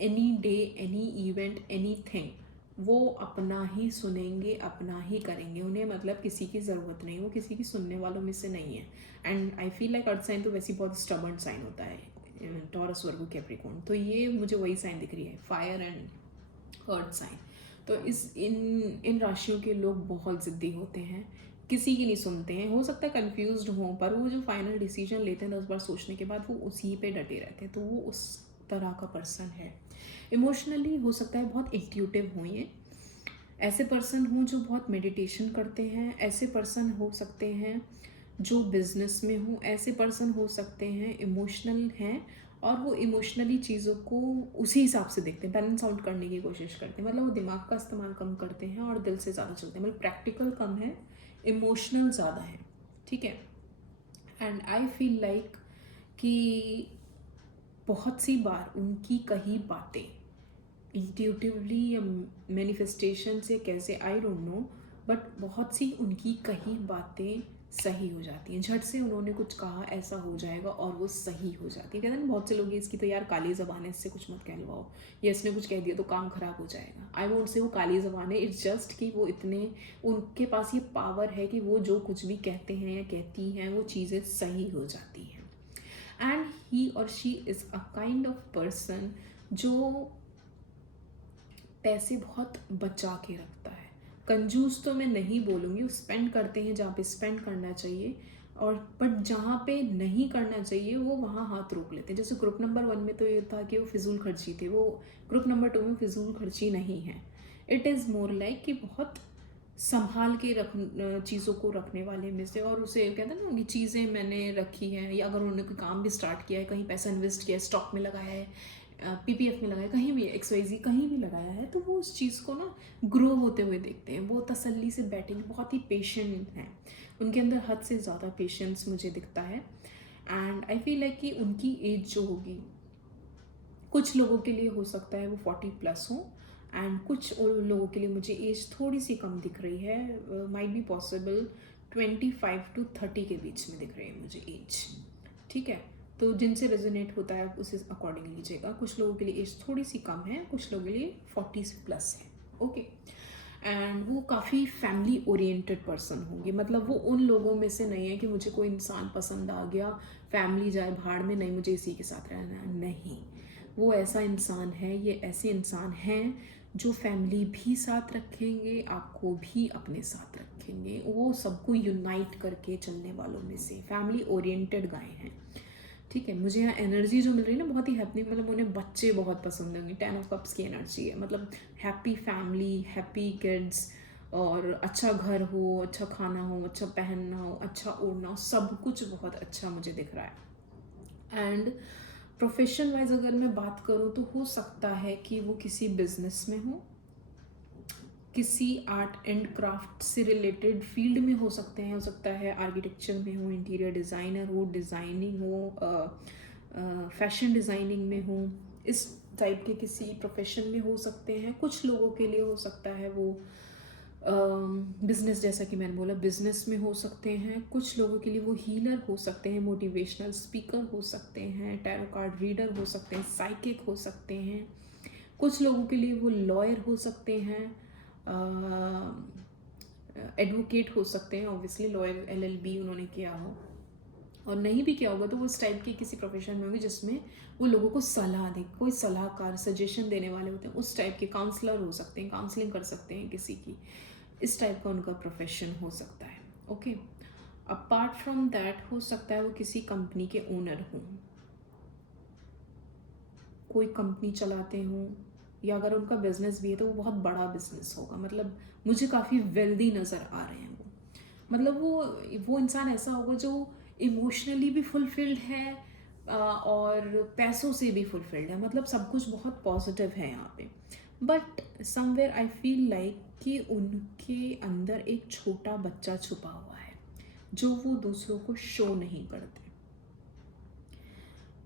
any day, any event, any thing, वो अपना ही सुनेंगे, अपना ही करेंगे। उन्हें मतलब किसी की ज़रूरत नहीं, वो किसी की सुनने वालों में से नहीं है। And I feel like earth sign तो वैसे ही बहुत स्टबर्न साइन होता है, टॉरस, वर्गो, कैप्रिकॉर्न, तो ये मुझे वही साइन दिख रही है, फायर एंड अर्थ साइन। तो इन राशियों के लोग बहुत ज़िद्दी होते हैं, किसी की नहीं सुनते हैं। हो सकता है कंफ्यूज्ड हों, पर वो जो फाइनल डिसीजन लेते हैं 10 बार सोचने के बाद, वो उसी पे डटे रहते हैं। तो वो उस तरह का पर्सन है। इमोशनली हो सकता है बहुत इंट्यूटिव हों ये, ऐसे पर्सन हों जो बहुत मेडिटेशन करते हैं, ऐसे पर्सन हो सकते हैं जो बिजनेस में हो, ऐसे पर्सन हो सकते हैं इमोशनल हैं और वो इमोशनली चीज़ों को उसी हिसाब से देखते हैं, बैलेंस आउट करने की कोशिश करते हैं। मतलब वो दिमाग का इस्तेमाल कम करते हैं और दिल से ज़्यादा चलते हैं। मतलब प्रैक्टिकल कम है, इमोशनल ज़्यादा है, ठीक है। एंड आई फील लाइक कि बहुत सी बार उनकी कही बातें इंट्यूटिवली या मैनिफेस्टेशन से कैसे, आई डोंट नो, बट बहुत सी उनकी कही बातें सही हो जाती हैं। झट से उन्होंने कुछ कहा, ऐसा हो जाएगा और वो सही हो जाती है। कहते हैं ना बहुत से लोग इसकी तो यार काली ज़बान है, इससे कुछ मत कहलवाओ, या इसने कुछ कह दिया तो काम खराब हो जाएगा। आई वोंट से वो काली ज़बान है, इट्स जस्ट कि वो इतने, उनके पास ये पावर है कि वो जो कुछ भी कहते हैं या कहती हैं वो चीज़ें सही हो जाती हैं। एंड ही और she is a kind of person जो पैसे बहुत बचा के रखता है। कंजूस तो मैं नहीं बोलूँगी, वो स्पेंड करते हैं जहाँ पे स्पेंड करना चाहिए, और बट जहाँ पे नहीं करना चाहिए वो वहाँ हाथ रोक लेते हैं। जैसे ग्रुप नंबर 1 में तो ये था कि वो फिजूल खर्ची थे, वो ग्रुप नंबर 2 में फिजूल खर्ची नहीं है। इट इज़ मोर लाइक कि बहुत संभाल के रख चीज़ों को रखने वाले में से, और उसे कहते हैं ना कि चीज़ें मैंने रखी हैं, या अगर उन्होंने कोई काम भी स्टार्ट किया है, कहीं पैसा इन्वेस्ट किया है, स्टॉक में लगाया है, पीपीएफ में लगाया, कहीं भी एक्सवाईजी कहीं भी लगाया है, तो वो उस चीज़ को ना ग्रो होते हुए देखते हैं। वो तसल्ली से बैठेंगे, बहुत ही पेशेंट हैं, उनके अंदर हद से ज़्यादा पेशेंस मुझे दिखता है। एंड आई फील लाइक कि उनकी एज जो होगी, कुछ लोगों के लिए हो सकता है वो 40+ हो, एंड कुछ और लोगों के लिए मुझे एज थोड़ी सी कम दिख रही है, माइट बी पॉसिबल 25 to 30 के बीच में दिख रही है मुझे एज, ठीक है। तो जिनसे रेजोनेट होता है आप उसे अकॉर्डिंग लीजिएगा। कुछ लोगों के लिए एज थोड़ी सी कम है, कुछ लोगों के लिए 40 से प्लस है, ओके। एंड वो काफ़ी फैमिली ओरिएंटेड पर्सन होंगे, मतलब वो उन लोगों में से नहीं है कि मुझे कोई इंसान पसंद आ गया, फैमिली जाए भाड़ में, नहीं मुझे इसी के साथ रहना है, नहीं। वो ऐसा इंसान है, ये ऐसे इंसान हैं जो फैमिली भी साथ रखेंगे, आपको भी अपने साथ रखेंगे, वो सबको यूनाइट करके चलने वालों में से फैमिली ओरिएंटेड गाय हैं, ठीक है। मुझे यहाँ एनर्जी जो मिल रही है ना बहुत ही हैप्पी, मतलब उन्हें बच्चे बहुत पसंद होंगे, 10 ऑफ कप्स की एनर्जी है, मतलब हैप्पी फैमिली, हैप्पी किड्स, और अच्छा घर हो, अच्छा खाना हो, अच्छा पहनना हो, अच्छा ओढ़ना हो, सब कुछ बहुत अच्छा मुझे दिख रहा है। एंड प्रोफेशन वाइज अगर मैं बात करूँ तो हो सकता है कि वो किसी बिजनेस में हो, किसी आर्ट एंड क्राफ्ट से रिलेटेड फील्ड में हो सकते हैं, हो सकता है आर्किटेक्चर में हो, इंटीरियर डिज़ाइनर हो, डिज़ाइनिंग हो, फैशन डिज़ाइनिंग में हो, इस टाइप के किसी प्रोफेशन में हो सकते हैं। कुछ लोगों के लिए हो सकता है वो बिजनेस, जैसा कि मैंने बोला बिजनेस में हो सकते हैं। कुछ लोगों के लिए वो हीलर हो सकते हैं, मोटिवेशनल स्पीकर हो सकते हैं, टैरो कार्ड रीडर हो सकते हैं, साइकिक हो सकते हैं। कुछ लोगों के लिए वो लॉयर हो सकते हैं, एडवोकेट हो सकते हैं, ऑब्वियसली लॉयर LLB उन्होंने किया हो, और नहीं भी किया होगा तो वो इस टाइप के किसी प्रोफेशन में होंगे जिसमें वो लोगों को सलाह दे, कोई सलाहकार, सजेशन देने वाले होते हैं, उस टाइप के काउंसलर हो सकते हैं, काउंसलिंग कर सकते हैं किसी की, इस टाइप का उनका प्रोफेशन हो सकता है, ओके। अपार्ट फ्रॉम दैट हो सकता है वो किसी कंपनी के ओनर हों, कोई कंपनी चलाते हों, या अगर उनका बिजनेस भी है तो वो बहुत बड़ा बिजनेस होगा, मतलब मुझे काफ़ी वेल्दी नज़र आ रहे हैं वो, मतलब वो इंसान ऐसा होगा जो इमोशनली भी फुलफिल्ड है, और पैसों से भी फुलफिल्ड है, मतलब सब कुछ बहुत पॉजिटिव है यहाँ पे। But somewhere I feel like कि उनके अंदर एक छोटा बच्चा छुपा हुआ है जो वो दूसरों को शो नहीं करते।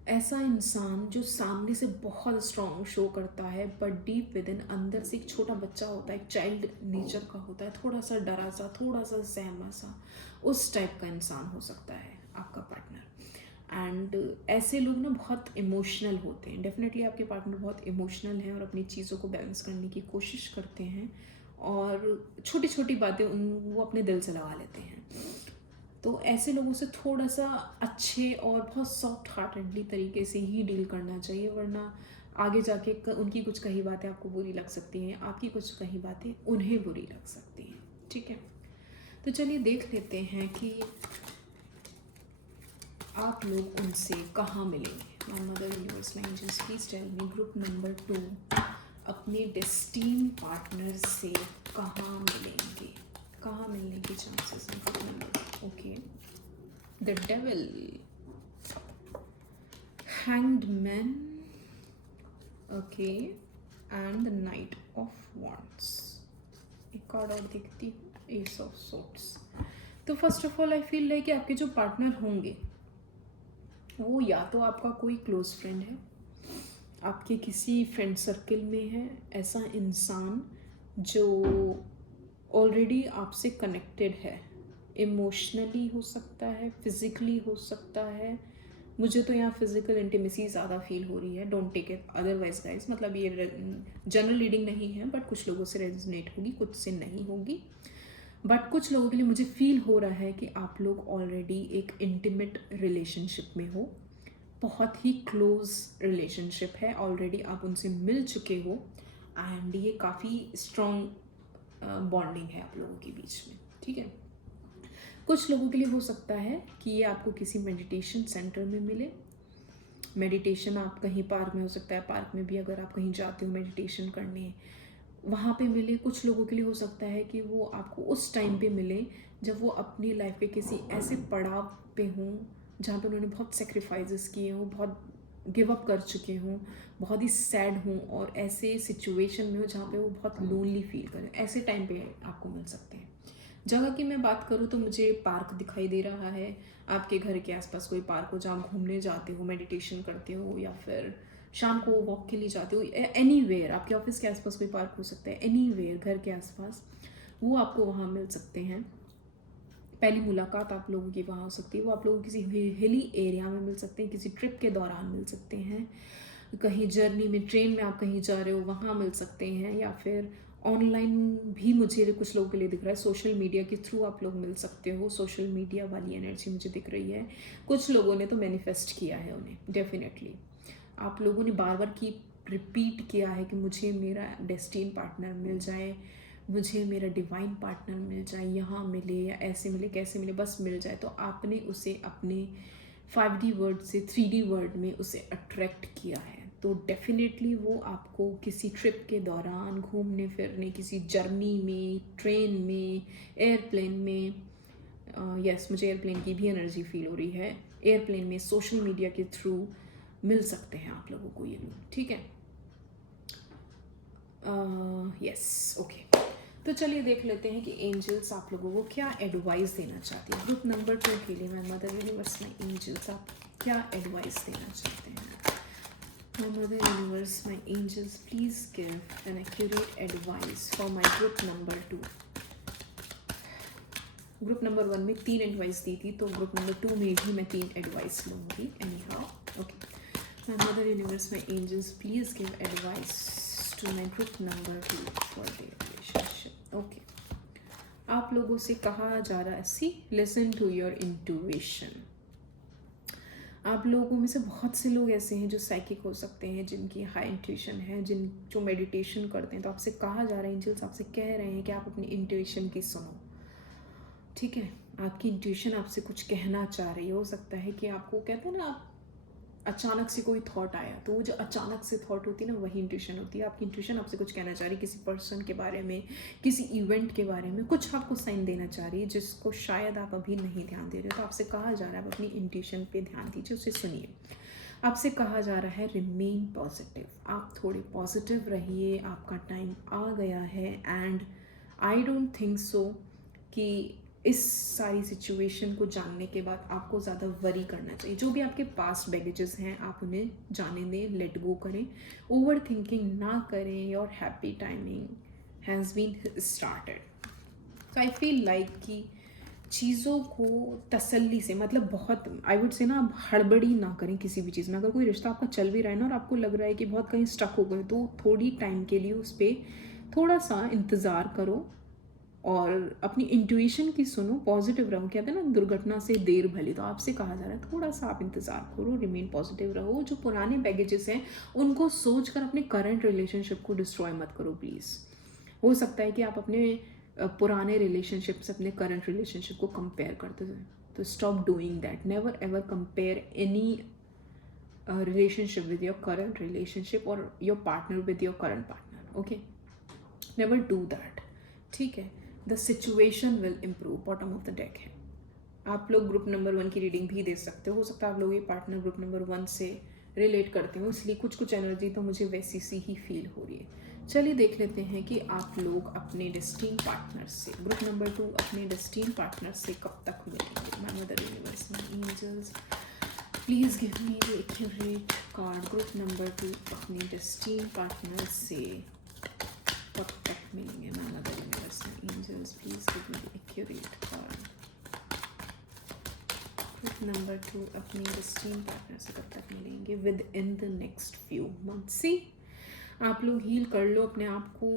ऐसा इंसान जो सामने से बहुत स्ट्रॉन्ग शो करता है बट डीप विद इन अंदर से एक छोटा बच्चा होता है, एक चाइल्ड नेचर का होता है, थोड़ा सा डरा सा, थोड़ा सा सहमा सा, उस टाइप का इंसान हो सकता है आपका पार्टनर। एंड ऐसे लोग ना बहुत इमोशनल होते हैं, डेफिनेटली आपके पार्टनर बहुत इमोशनल हैं और अपनी चीज़ों को बैलेंस करने की कोशिश करते हैं, और छोटी छोटी बातें वो अपने दिल से लगा लेते हैं। तो ऐसे लोगों से थोड़ा सा अच्छे और बहुत सॉफ्ट हार्टेडली तरीके से ही डील करना चाहिए, वरना आगे जाके उनकी कुछ कही बातें आपको बुरी लग सकती हैं, आपकी कुछ कही बातें उन्हें बुरी लग सकती हैं, ठीक है। तो चलिए देख लेते हैं कि आप लोग उनसे कहाँ मिलेंगे। My mother universe angels please tell me group number 2 अपने डेस्टीन पार्टनर से कहाँ मिलेंगे, कहाँ मिलने की चांसेस हैं group number, okay. The devil, hanged man, okay, and the night of wands. एक कार्ड और देखती हूँ, एस ऑफ सोर्ड्स। तो first of all I feel like कि आपके जो पार्टनर होंगे वो या तो आपका कोई क्लोज फ्रेंड है, आपके किसी फ्रेंड सर्कल में है ऐसा इंसान जो ऑलरेडी आपसे कनेक्टेड है, इमोशनली हो सकता है, फिज़िकली हो सकता है। मुझे तो यहाँ फिज़िकल इंटीमेसी ज़्यादा फील हो रही है, don't take it otherwise guys, मतलब ये जनरल रीडिंग नहीं है, बट कुछ लोगों से रेजोनेट होगी, कुछ से नहीं होगी। बट कुछ लोगों के लिए मुझे फील हो रहा है कि आप लोग ऑलरेडी एक इंटीमेट रिलेशनशिप में हो, बहुत ही क्लोज रिलेशनशिप है, ऑलरेडी आप उनसे मिल चुके हो, एंड ये काफ़ी स्ट्रॉन्ग बॉन्डिंग है आप लोगों के बीच में, ठीक है। कुछ लोगों के लिए हो सकता है कि ये आपको किसी मेडिटेशन सेंटर में मिले। मेडिटेशन आप कहीं पार्क में हो सकता है, पार्क में भी अगर आप कहीं जाते हो मेडिटेशन करने, वहाँ पे मिले। कुछ लोगों के लिए हो सकता है कि वो आपको उस टाइम पे मिले जब वो अपनी लाइफ के किसी ऐसे पड़ाव पे हों जहाँ पे उन्होंने बहुत सेक्रीफाइसेस किए हों, बहुत गिव अप कर चुके हों, बहुत ही सैड हों, और ऐसे सिचुएशन में हो जहाँ पे वो बहुत लोनली फील करें, ऐसे टाइम पे आपको मिल सकते हैं। जगह की मैं बात करूँ तो मुझे पार्क दिखाई दे रहा है, आपके घर के आसपास कोई पार्क हो जहाँ आप घूमने जाते हो, मेडिटेशन करते हो, या फिर शाम को वॉक के लिए जाते हो, एनीवेयर, आपके ऑफिस के आसपास कोई पार्क हो सकता है, एनीवेयर घर के आसपास, वो आपको वहाँ मिल सकते हैं। पहली मुलाकात आप लोगों की वहाँ हो सकती है, वो आप लोगों किसी हिली एरिया में मिल सकते हैं, किसी ट्रिप के दौरान मिल सकते हैं, कहीं जर्नी में, ट्रेन में आप कहीं जा रहे हो वहाँ मिल सकते हैं, या फिर ऑनलाइन भी मुझे कुछ लोगों के लिए दिख रहा है, सोशल मीडिया के थ्रू आप लोग मिल सकते हो। सोशल मीडिया वाली एनर्जी मुझे दिख रही है। कुछ लोगों ने तो मैनिफेस्ट किया है उन्हें, डेफिनेटली आप लोगों ने बार बार की रिपीट किया है कि मुझे मेरा डेस्टिन पार्टनर मिल जाए, मुझे मेरा डिवाइन पार्टनर मिल जाए, यहाँ मिले या ऐसे मिले, कैसे मिले, बस मिल जाए। तो आपने उसे अपने 5D वर्ड से 3D वर्ड में उसे अट्रैक्ट किया है। तो डेफिनेटली वो आपको किसी ट्रिप के दौरान, घूमने फिरने, किसी जर्नी में, ट्रेन में, एयरप्लेन में, यस मुझे एयरप्लेन की भी एनर्जी फील हो रही है, एयरप्लेन में, सोशल मीडिया के थ्रू मिल सकते हैं आप लोगों को ये लोग, ठीक है। यस ओके, तो चलिए देख लेते हैं कि एंजल्स आप लोगों को क्या एडवाइस देना चाहती है। ग्रुप नंबर 2 के लिए मैं मदर यूनिवर्स में एंजल्स आप क्या एडवाइस देना चाहते हैं। My mother universe, my angels, please give an accurate advice for my group number 2. Group number 1 में 3 एडवाइस दी थी, तो ग्रुप नंबर 2 में भी मैं 3 एडवाइस लूँगी any how. Okay, my mother universe, my angels, please give advice to my group number 2 for their relationship. Okay, आप लोगों से कहा जा रहा है, सी लिसन टू योर इंट्यूशन। आप लोगों में से बहुत से लोग ऐसे हैं जो साइकिक हो सकते हैं, जिनकी हाई इंट्यूशन है, जो मेडिटेशन करते हैं। तो आपसे कहा जा रहा है, एंजल्स आपसे कह रहे हैं कि आप अपनी इंट्यूशन की सुनो, ठीक है। आपकी इंट्यूशन आपसे कुछ कहना चाह रही है। हो सकता है कि आपको, कहते हैं ना, आप अचानक से कोई थॉट आया, तो वो जो अचानक से थॉट होती है ना, वही इंट्यूशन होती है। आपकी इंट्यूशन आपसे कुछ कहना चाह रही है, किसी पर्सन के बारे में, किसी इवेंट के बारे में, कुछ आपको साइन देना चाह रही है जिसको शायद आप अभी नहीं ध्यान दे रहे हो। तो आपसे कहा जा रहा है, आप अपनी इंट्यूशन पे ध्यान दीजिए, उसे सुनिए। आपसे कहा जा रहा है, रिमेन पॉजिटिव, आप थोड़े पॉजिटिव रहिए, आपका टाइम आ गया है। एंड आई डोंट थिंक सो कि इस सारी सिचुएशन को जानने के बाद आपको ज़्यादा वरी करना चाहिए। जो भी आपके पास्ट बैगेजेस हैं, आप उन्हें जाने दें, लेट गो करें, ओवर थिंकिंग ना करें। Your happy timing has been started. So I feel like कि चीज़ों को तसल्ली से, मतलब बहुत, आई वुड से ना, आप हड़बड़ी ना करें किसी भी चीज़ में। अगर कोई रिश्ता आपका चल भी रहा है ना और आपको लग रहा है कि बहुत कहीं स्टक हो गए, तो थोड़ी टाइम के लिए उस पर थोड़ा सा इंतज़ार करो और अपनी इंट्यूशन की सुनो, पॉजिटिव रहो। कहते हैं ना, दुर्घटना से देर भली। तो आपसे कहा जा रहा है, थोड़ा सा आप इंतज़ार करो, रिमेन पॉजिटिव रहो। जो पुराने बैगेजेस हैं उनको सोचकर अपने करंट रिलेशनशिप को डिस्ट्रॉय मत करो प्लीज़। हो सकता है कि आप अपने पुराने रिलेशनशिप से अपने करंट रिलेशनशिप को कंपेयर करते हैं, तो stop doing that. Never ever compare any relationship with your current relationship और your partner with your current partner. Okay, never do that, ठीक है। The situation will improve, bottom of the deck है। आप लोग ग्रुप नंबर 1 की रीडिंग भी दे सकते हो सकता है आप लोग ये पार्टनर ग्रुप नंबर 1 से रिलेट करते हो, इसलिए कुछ एनर्जी तो मुझे वैसी सी ही फील हो रही है। चलिए देख लेते हैं कि आप लोग अपने डेस्टिन पार्टनर से, ग्रुप नंबर 2 अपने डेस्टिन पार्टनर से कब तक मिलेंगे। My mother universe, my angels, please give me the accurate card. Group number 2 अपने डेस्टिन पार्टनर से कब तक मिलेंगे। My mother universe, my angels, please give me the accurate card. Group number 2 अपने डेस्टिन पार्टनर से कब तक मिलेंगे within the next few months. See, आप लोग हील कर लो अपने आप को,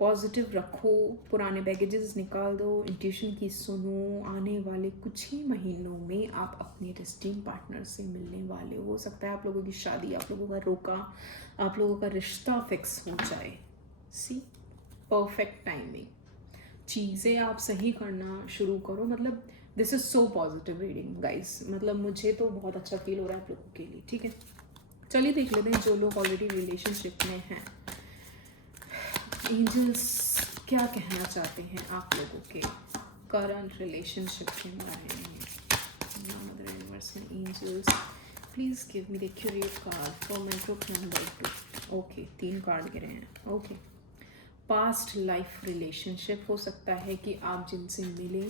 पॉजिटिव रखो, पुराने बैगेजेस निकाल दो, इंट्यूशन की सुनो। आने वाले कुछ ही महीनों में आप अपने डेस्टिन पार्टनर से मिलने वाले हो सकता है आप लोगों की शादी, आप लोगों का रोका, आप लोगों का रिश्ता फिक्स हो जाए। सी, परफेक्ट टाइमिंग, चीज़ें आप सही करना शुरू करो। मतलब this is so positive reading guys, मतलब मुझे तो बहुत अच्छा फील हो रहा है आप लोगों के लिए, ठीक है। चलिए देख लेते हैं जो लोग ऑलरेडी रिलेशनशिप में हैं, एंजल्स क्या कहना चाहते हैं आप लोगों के करंट रिलेशनशिप के बारे में। मदर यूनिवर्स में angels, please give me the accurate card for my group number 2। Okay, 3 card गिरे हैं। ओके, पास्ट लाइफ रिलेशनशिप, हो सकता है कि आप जिनसे मिले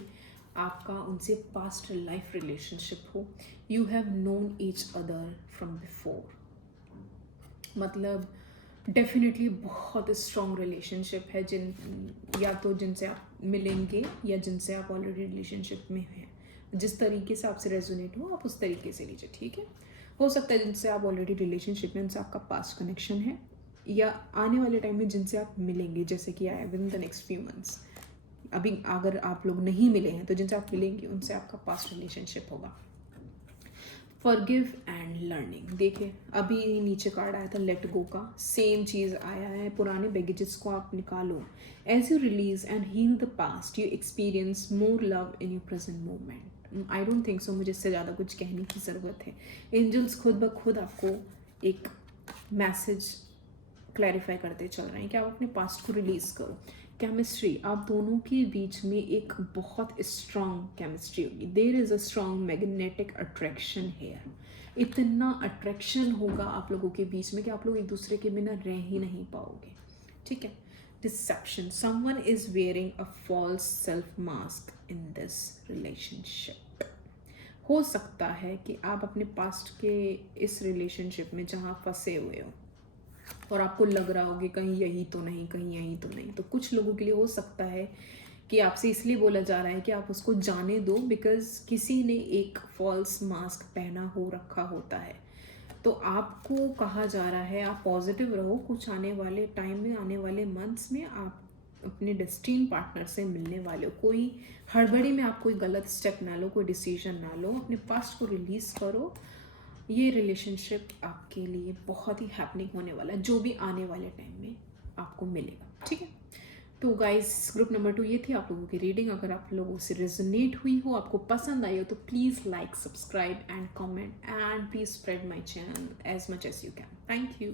आपका उनसे पास्ट लाइफ रिलेशनशिप हो। You have known each other from before, मतलब डेफिनेटली बहुत स्ट्रॉन्ग रिलेशनशिप है, या तो जिनसे आप मिलेंगे या जिनसे आप ऑलरेडी रिलेशनशिप में हैं। जिस तरीके से आपसे रेजोनेट हो आप उस तरीके से लीजिए, ठीक है। हो सकता है जिनसे आप ऑलरेडी रिलेशनशिप में उनसे आपका पास्ट कनेक्शन है, या आने वाले टाइम में जिनसे आप मिलेंगे, जैसे कि आया with in the next few months. अभी अगर आप लोग नहीं मिले हैं तो जिनसे आप मिलेंगे उनसे आपका पास्ट रिलेशनशिप होगा। फॉरगिव एंड लर्निंग, देखिए अभी नीचे कार्ड आया था लेट गो का, सेम चीज़ आया है। पुराने बैगेजेस को आप निकालो। As you release and heal the past you experience more love in your present moment. I don't think so मुझे इससे ज़्यादा कुछ कहने की ज़रूरत है। एंजल्स खुद ब खुद आपको एक मैसेज क्लैरिफाई करते चल रहे हैं कि आप अपने पास्ट को रिलीज़ करो। केमिस्ट्री, आप दोनों के बीच में एक बहुत स्ट्रॉन्ग केमिस्ट्री होगी। There is a strong magnetic attraction here. इतना अट्रैक्शन होगा आप लोगों के बीच में कि आप लोग एक दूसरे के बिना रह ही नहीं पाओगे, ठीक है। Deception, someone is wearing a false self mask in this relationship. हो सकता है कि आप अपने पास्ट के इस रिलेशनशिप में जहाँ फंसे हुए हो और आपको लग रहा हो कि कहीं यही तो नहीं, कहीं यही तो नहीं, तो कुछ लोगों के लिए हो सकता है कि आपसे इसलिए बोला जा रहा है कि आप उसको जाने दो, बिकॉज किसी ने एक फॉल्स मास्क पहना हो रखा होता है। तो आपको कहा जा रहा है आप पॉजिटिव रहो। कुछ आने वाले टाइम में, आने वाले मंथ्स में आप अपने डेस्टिन पार्टनर से मिलने वाले हो। कोई हड़बड़ी में आप कोई गलत स्टेप ना लो, कोई डिसीजन ना लो, अपने पास्ट को रिलीज़ करो। ये रिलेशनशिप आपके लिए बहुत ही हैपनिंग होने वाला है, जो भी आने वाले टाइम में आपको मिलेगा, ठीक है। तो गाइस, ग्रुप नंबर 2 ये थी आप लोगों की रीडिंग। अगर आप लोगों से रेजोनेट हुई हो, आपको पसंद आई हो, तो please like, subscribe and comment and please spread my channel as much as you can. Thank you.